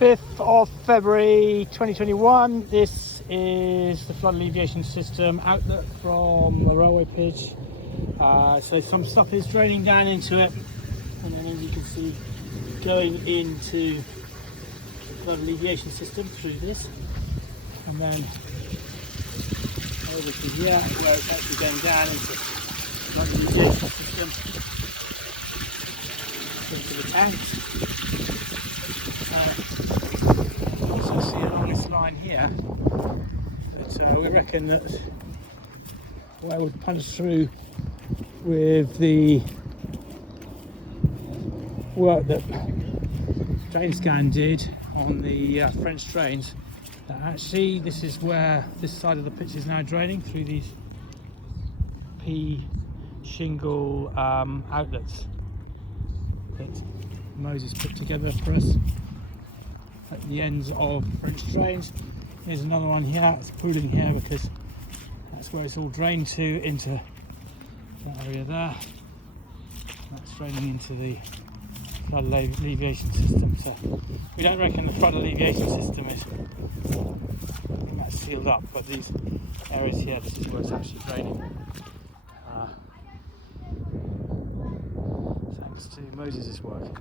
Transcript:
5th of February 2021. This is the flood alleviation system outlet from the railway pitch. So some stuff is draining down into it, and then as you can see, going into the flood alleviation system through this, and then over to here where it's actually going down into the flood alleviation system, into the tanks. Also see along this line here that we reckon that where it would punch through with the work that DrainScan did on the French drains, that actually this is where this side of the pitch is now draining through these P shingle outlets that Moses put together for us at the ends of French drains. Here's another one here. It's pooling here because that's where it's all drained to, into that area there. That's draining into the flood alleviation system. So we don't reckon the flood alleviation system is that's sealed up, but these areas here, this is where it's actually draining. Thanks to Moses' work.